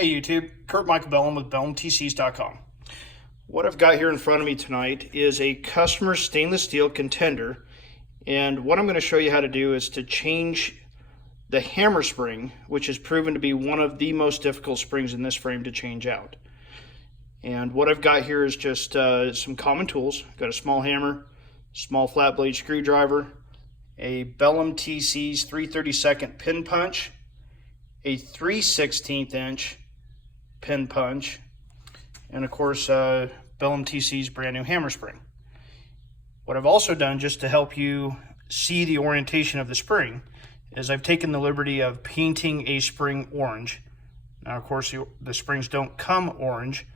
Hey YouTube, Kurt Michael Bellum with Bellmtcs.com. What I've got here in front of me tonight is a customer stainless steel Contender, and what I'm going to show you how to do is to change the hammer spring, which has proven to be one of the most difficult springs in this frame to change out. And what I've got here is just some common tools. I've got a small hammer, small flat blade screwdriver, a Bellmtcs 3/32 pin punch, a 3/16 inch pin punch, and of course Bellmtcs brand new hammer spring. What I've also done, just to help you see the orientation of the spring, is I've taken the liberty of painting a spring orange. Now of course the springs don't come orange,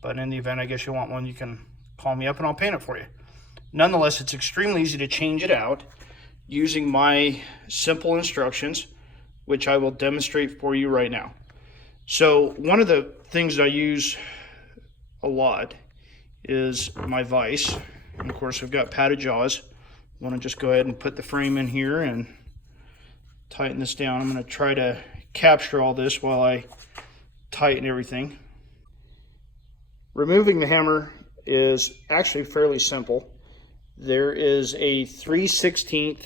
but in the event I guess you want one, you can call me up and I'll paint it for you. Nonetheless, it's extremely easy to change it out using my simple instructions, which I will demonstrate for you right now. So one of the things that I use a lot is my vise. And of course I've got padded jaws. I want to just go ahead and put the frame in here and tighten this down. I'm going to try to capture all this while I tighten everything. Removing the hammer is actually fairly simple. There is a 3/16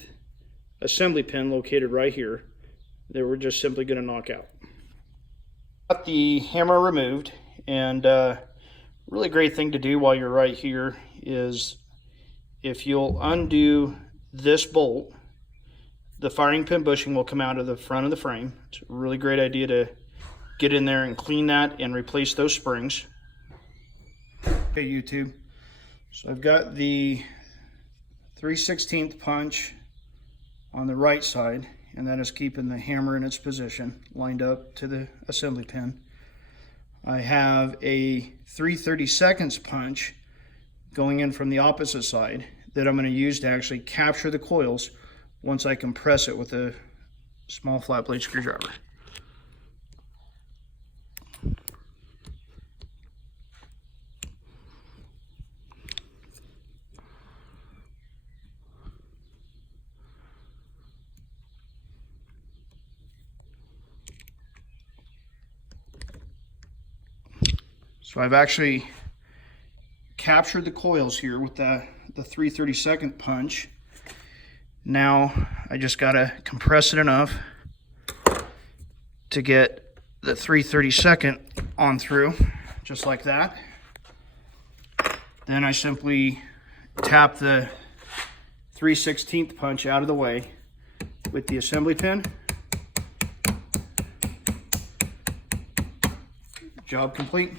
assembly pin located right here that we're just simply going to knock out. Got the hammer removed, and really great thing to do while you're right here is if you'll undo this bolt, the firing pin bushing will come out of the front of the frame. It's a really great idea to get in there and clean that and replace those springs. Okay YouTube, so I've got the 3/16 punch on the right side, and that is keeping the hammer in its position, lined up to the assembly pin. I have a 3/32 punch going in from the opposite side that I'm going to use to actually capture the coils once I compress it with a small flat blade screwdriver. So I've actually captured the coils here with the 3/32 punch. Now I just gotta compress it enough to get the 3/32 on through, just like that. Then I simply tap the 3/16 punch out of the way with the assembly pin. Job complete.